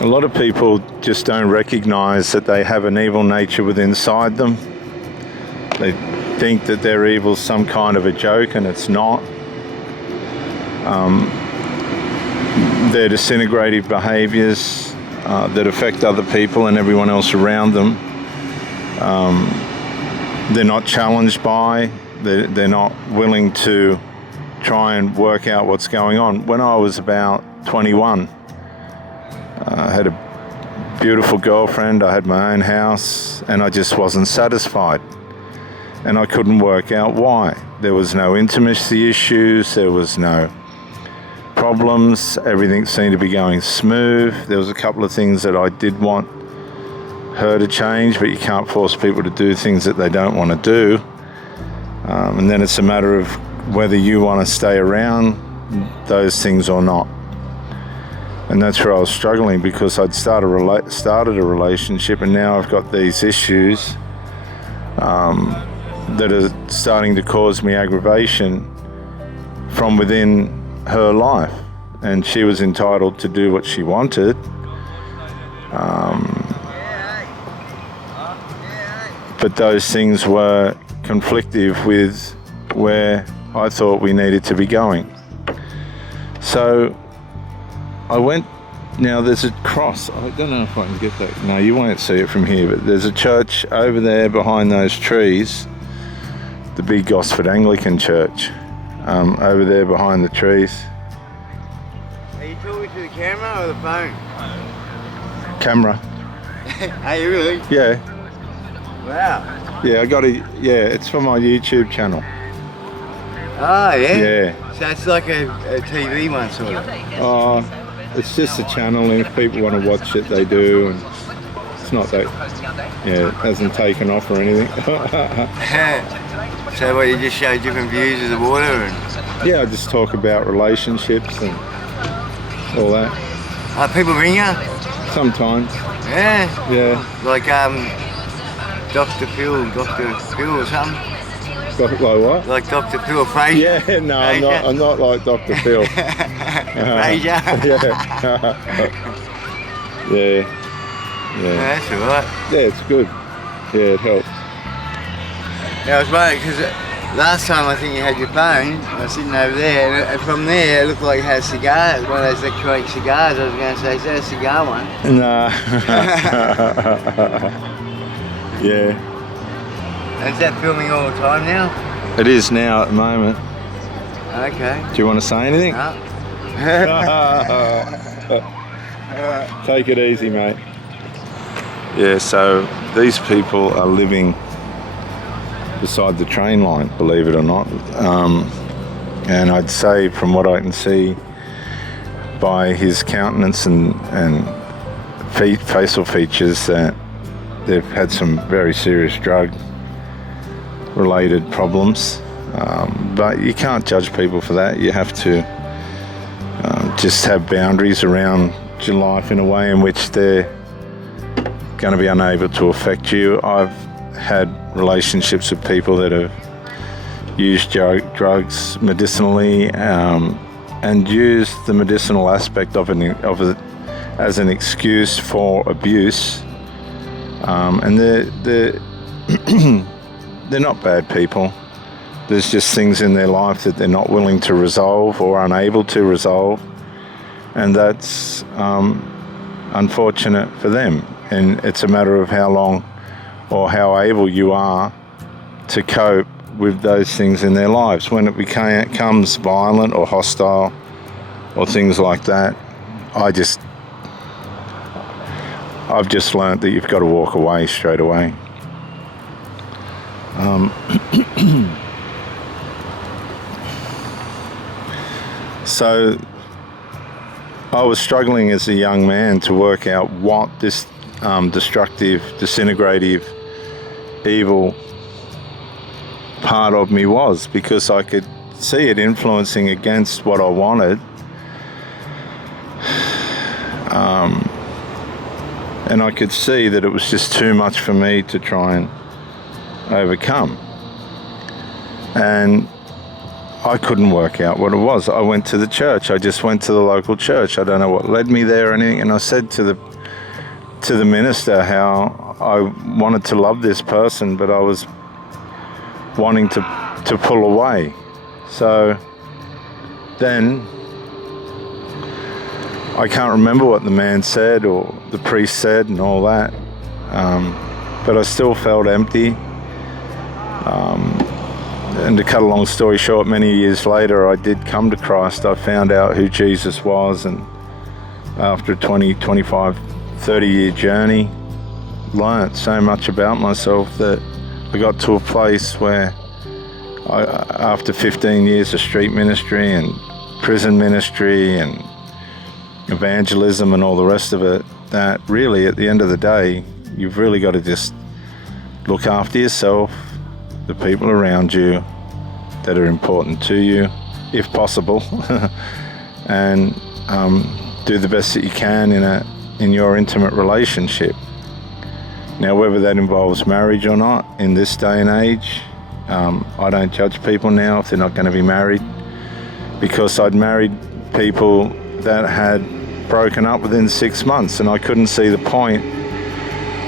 A lot of people just don't recognize that they have an evil nature within inside them. They think that their evil's some kind of a joke, and it's not. They're disintegrative behaviors that affect other people and everyone else around them. They're not challenged by, they're not willing to try and work out what's going on. When I was about 21, I had a beautiful girlfriend, I had my own house, and I just wasn't satisfied. And I couldn't work out why. There was no intimacy issues, there was no problems, everything seemed to be going smooth. There was a couple of things that I did want her to change, but you can't force people to do things that they don't want to do. And then it's a matter of whether you want to stay around those things or not. And that's where I was struggling, because I'd started a relationship, and now I've got these issues that are starting to cause me aggravation from within her life. And she was entitled to do what she wanted. But those things were conflictive with where I thought we needed to be going. So I went, now there's a cross, I don't know if I can get that, no, you won't see it from here, but there's a church over there behind those trees, the big Gosford Anglican Church, over there behind the trees. Are you talking to the camera or the phone? Camera. Are you really? Yeah. Wow. Yeah, it's for my YouTube channel. Oh, yeah? Yeah. So it's like a TV one, sort of? It's just a channel, and if people want to watch it, they do, and it's not that, it hasn't taken off or anything. So what, you just show different views of the water? And Yeah, I just talk about relationships and all that. People ring you? Sometimes. Yeah? Yeah. Like Dr. Phil or something? Like what? Like Dr. Phil Fraser? Yeah, no, I'm not like Dr. Phil. Fraser? Yeah. That's alright. Yeah, it's good. Yeah, it helps. Yeah, I was wondering, because last time I think you had your phone, I was sitting over there, and from there it looked like it had cigars, one of those electronic cigars. I was going to say, is that a cigar one? Nah. Yeah. And is that filming all the time now? It is now at the moment. Okay. Do you want to say anything? No. Take it easy, mate. Yeah, so these people are living beside the train line, believe it or not. And I'd say, from what I can see by his countenance and facial features, that they've had some very serious drug-related problems. But you can't judge people for that. You have to just have boundaries around your life in a way in which they're going to be unable to affect you. I've had relationships with people that have used drugs medicinally and used the medicinal aspect of it as an excuse for abuse. And they're not bad people. There's just things in their life that they're not willing to resolve or unable to resolve, and that's unfortunate for them. And it's a matter of how long or how able you are to cope with those things in their lives. When it becomes violent or hostile or things like that, I've just learned that you've got to walk away straight away. So I was struggling as a young man to work out what this destructive, disintegrative, evil part of me was, because I could see it influencing against what I wanted. And I could see that it was just too much for me to try and overcome. And I couldn't work out what it was. I went to the church. I just went to the local church. I don't know what led me there or anything. And I said to the minister how I wanted to love this person, but I was wanting to pull away. So then I can't remember what the man said or the priest said and all that, but I still felt empty. And to cut a long story short, many years later I did come to Christ. I found out who Jesus was, and after a 20, 25, 30-year journey, learnt so much about myself that I got to a place where after 15 years of street ministry and prison ministry and evangelism and all the rest of it, that really at the end of the day, you've really got to just look after yourself, the people around you that are important to you, if possible, and do the best that you can in your intimate relationship. Now, whether that involves marriage or not, in this day and age, I don't judge people now if they're not going to be married, because I'd married people that had broken up within 6 months, and I couldn't see the point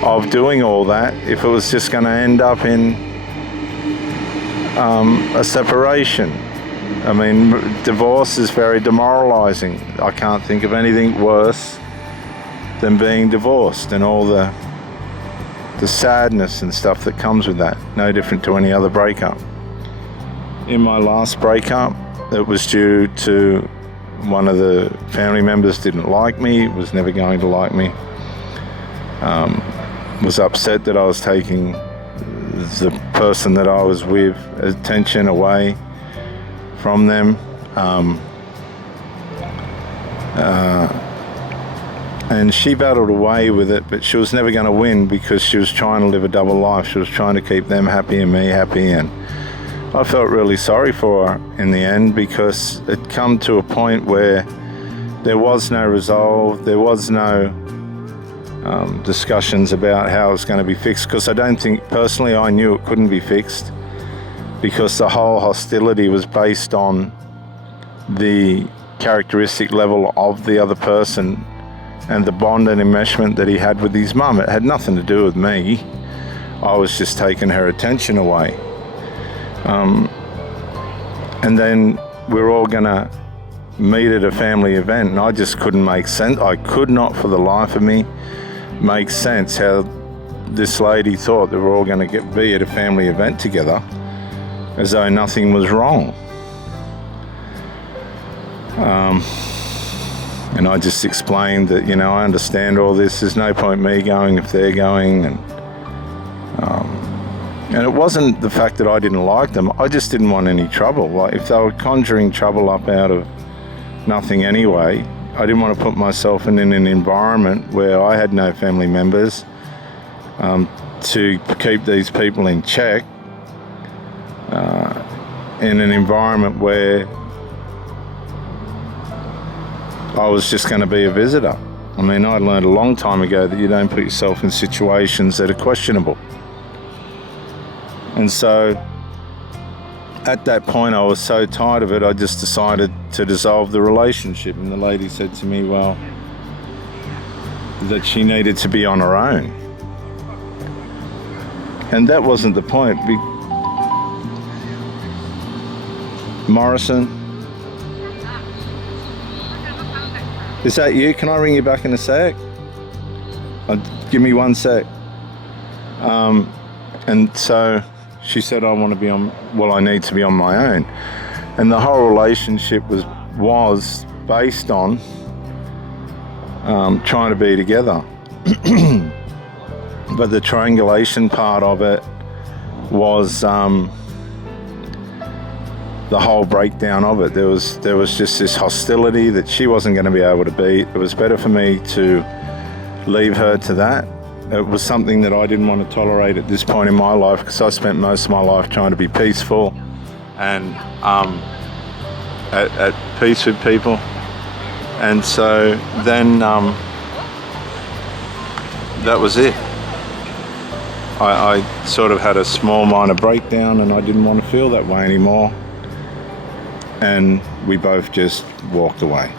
of doing all that if it was just going to end up in a separation. I mean, divorce is very demoralizing. I can't think of anything worse than being divorced and all the sadness and stuff that comes with that. No different to any other breakup. In my last breakup, it was due to one of the family members didn't like me, was never going to like me, was upset that I was taking the person that I was with attention away from them, and she battled away with it, but she was never going to win because she was trying to live a double life. She was trying to keep them happy and me happy, and I felt really sorry for her in the end, because it come to a point where there was no resolve, there was no discussions about how it's going to be fixed, because I don't think, personally, I knew it couldn't be fixed, because the whole hostility was based on the characteristic level of the other person and the bond and enmeshment that he had with his mum. It had nothing to do with me. I was just taking her attention away. And then we're all going to meet at a family event, and I just couldn't make sense. I could not for the life of me make sense how this lady thought that we're all going to be at a family event together as though nothing was wrong. And I just explained that, I understand all this. There's no point me going if they're going. And it wasn't the fact that I didn't like them. I just didn't want any trouble. Like, if they were conjuring trouble up out of nothing anyway, I didn't want to put myself in an environment where I had no family members to keep these people in check, in an environment where I was just going to be a visitor. I mean, I learned a long time ago that you don't put yourself in situations that are questionable. And so at that point, I was so tired of it, I just decided to dissolve the relationship. And the lady said to me, well, that she needed to be on her own. And that wasn't the point. Morrison, is that you? Can I ring you back in a sec? Give me 1 sec. And so she said, I need to be on my own. And the whole relationship was based on trying to be together. But the triangulation part of it was the whole breakdown of it. There was just this hostility that she wasn't going to be able to beat. It was better for me to leave her to that. It was something that I didn't want to tolerate at this point in my life, because I spent most of my life trying to be peaceful and at peace with people. And so then that was it. I sort of had a small minor breakdown, and I didn't want to feel that way anymore. and we both just walked away.